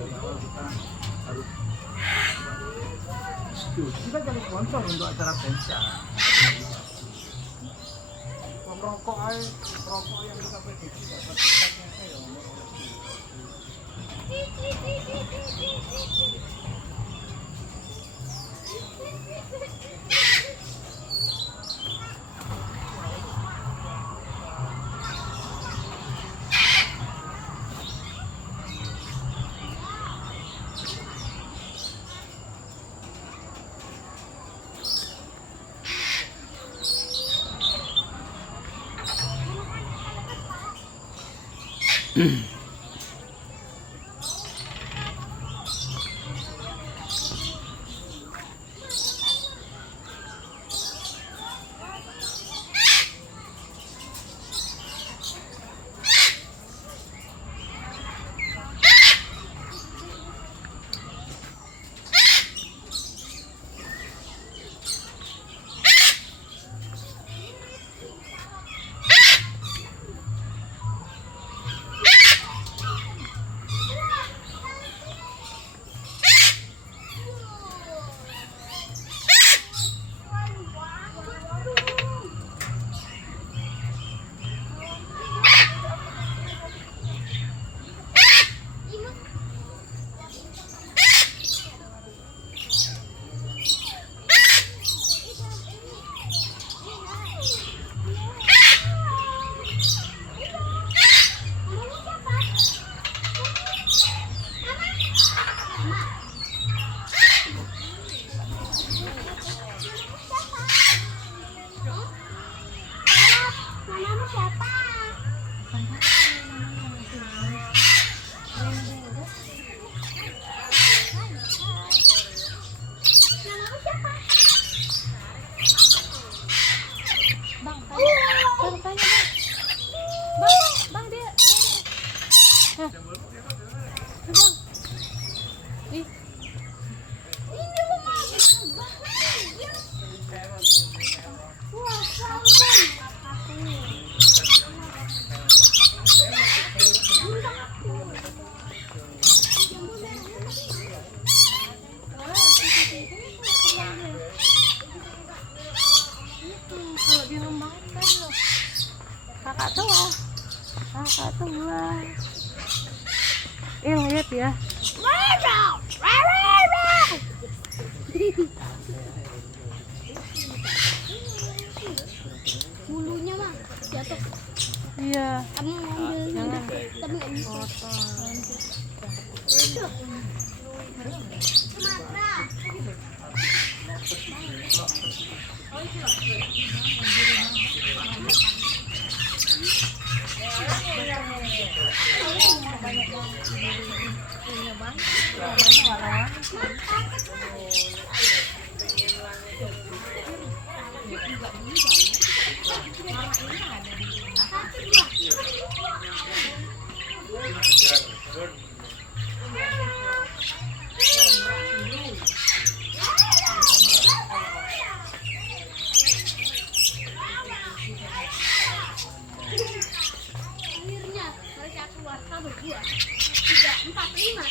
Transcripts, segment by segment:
dari awal kita harus kita cari sponsor untuk acara penca. Rokok yang kita prediksi dapat tiketnya ya. Kakak tua. Lihat ya. Bulunya mah jatuh. Iya. Kamu ambil Jangan. tapi nggak bisa. Akhirnya mereka keluar kabel 2, 3, 4, 5.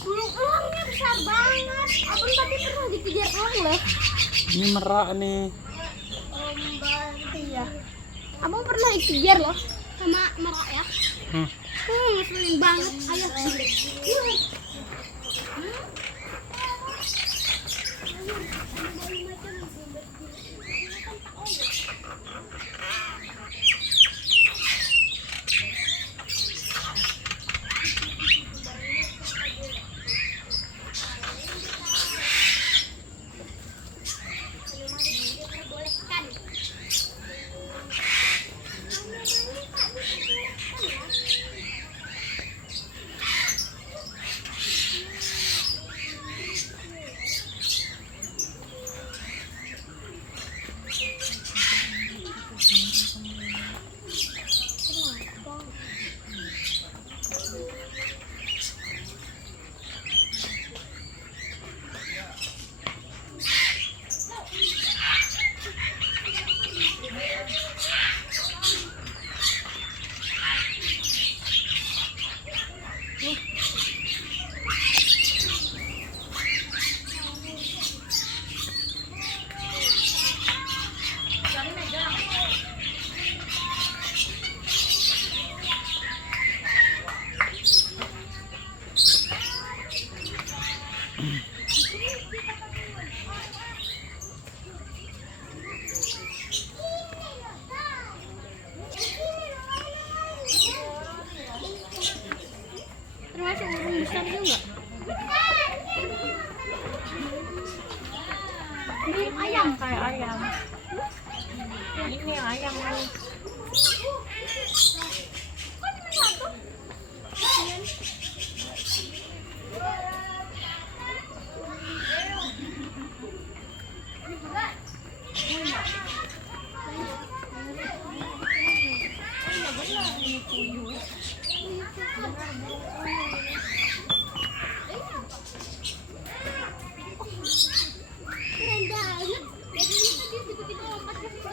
Burung-burungnya besar banget. Abang tadi pernah dikejar elang loh. Ini merak nih. Iya. Abang pernah dikejar loh sama merak ya. Ngeselin banget. Ayo. besar juga. Ini ayam. Kayak ayam. Ini ayam nih. Kok cuma satu? Keren banget. Dari itu dia tiba-tiba lompat ke situ.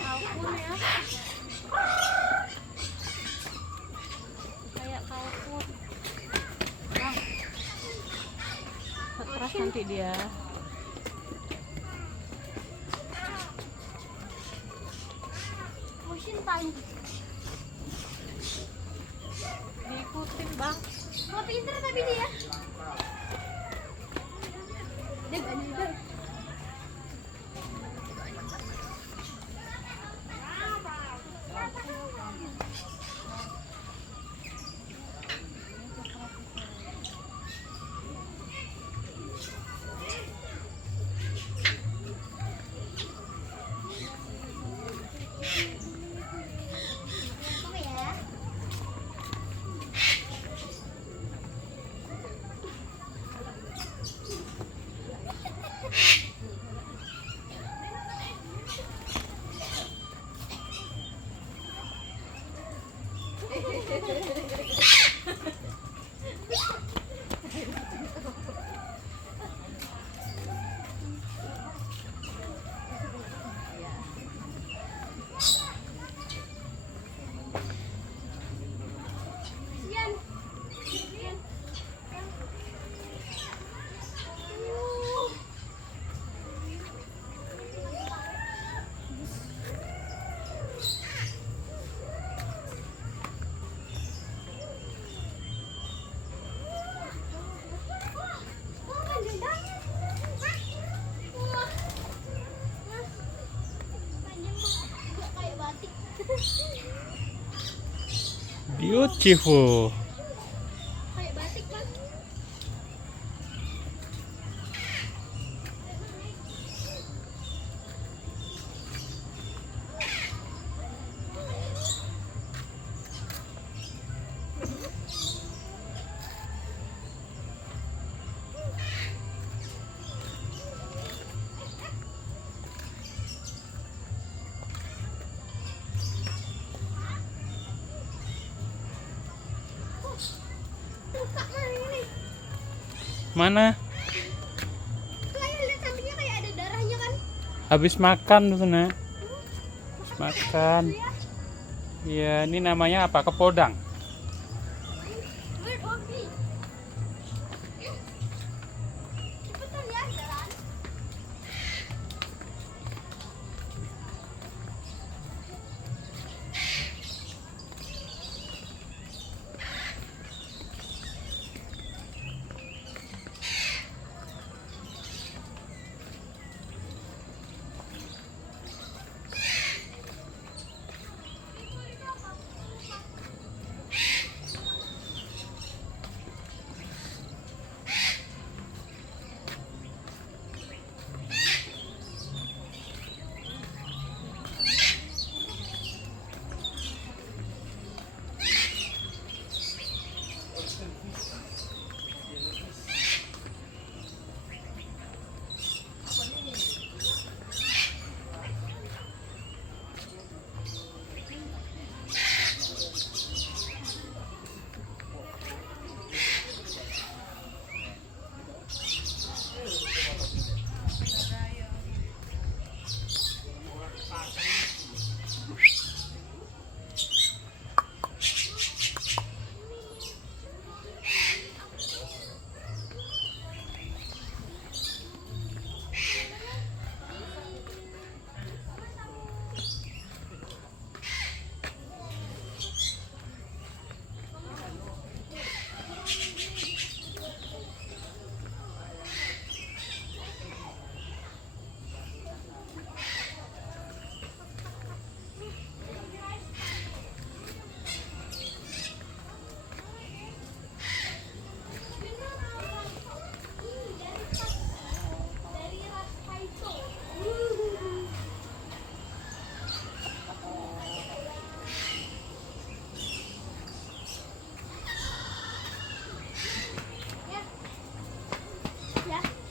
Kalkun ya. Kayak kalkun. Ah. Stres nanti dia. Ocean time. Diikutin bang. Wah, pinter tapi dia. Dia gak nyadar. Apa ya? Yan. Yan. Wah, panjang banget. Wah. Wah. Panjang banget. Gak kayak batik. Beautiful. Kayak batik, Bang. Buka mana ini? Mana? Kayak lihat sampingnya kayak ada darahnya kan? Habis makan tuh nak. Makan. Iya, ini namanya apa? Kepodang. Bird of me. Cepetan ya, jalan.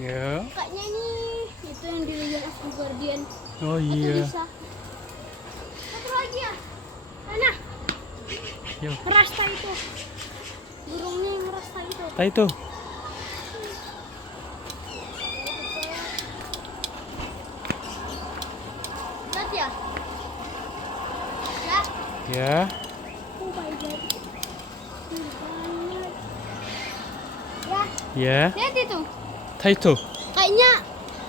Ya. Kayaknya ini itu yang di Legend of the Guardian. Oh Itu iya. bisa. Satu lagi ya. Mana? Yo. Ngerasta itu. Burungnya yang ngerasta itu. Tai itu. Lihat ya. Ya. Ya. Oh my god. Gede banget. Ya. Ya. Lihat itu. Tai itu. Kayaknya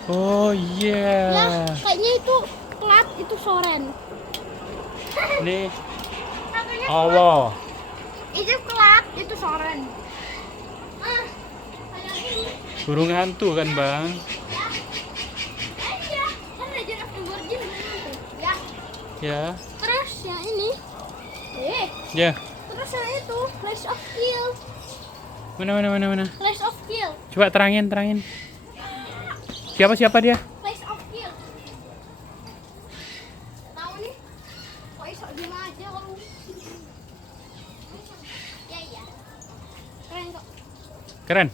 Oh iya. ya, kayaknya itu plat itu soren. Ini Katanya awal. itu plat itu soren. Ah, kayak ini. Burung hantu kan, Bang? Iya, kan Legend of the Guardian gitu. Ya. Ya. Terus yang ini. Ya. Terus yang itu Clash of Kill. Mana? Clash of Kill. Coba terangin. Siapa dia? Clash of Kill. Tahu nih? Kok iso diem aja kalau. Ya. Keren kok. Keren.